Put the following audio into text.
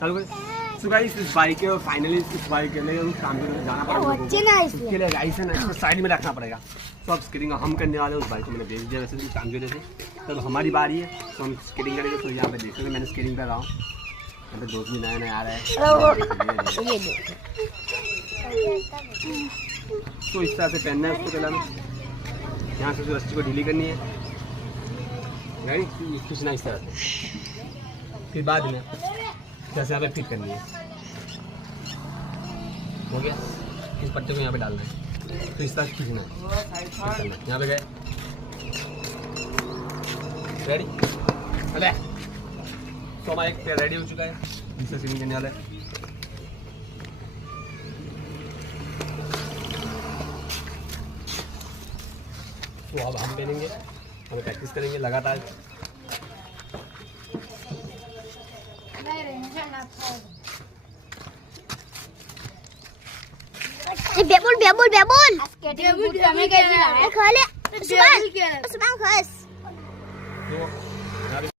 चलो so guys इस bike के फाइनली इस बाइक के लिए हम काम पे जाना पड़ेगा इसके लिए गाइस है ना इसको साइड में रखना पड़ेगा। तो अब स्केटिंग हम करने वाले उस बाइक को मैंने बेच दिया वैसे भी काम की वजह से। तब हमारी बारी है तो हम स्केटिंग करेंगे। तो यहाँ पे देखोगे मैंने स्केटिंग कर रहा हूँ। यहाँ पे दोस्त भी नया नया आ रहा है। तो इस तरह से पहनना है उसको चलाना। यहाँ से रस्सी को ढीली करनी है राइट, खींचना इस तरह से। फिर बाद में जैसे यहाँ पे फिट करनी है। हो गया, इस पट्टे को यहाँ पे डालना है। तो इस तरह खींचना है। यहाँ पे गए रेडी। अरे तो हमारा एक पेयर रेडी हो चुका है जिससे सीलिंग करने वाला है। तो अब हम पहनेंगे, हम प्रैक्टिस करेंगे लगातार। बेबुल स्केटिंग बूट हमें कैसे लगाए? खा ले सुबह खस।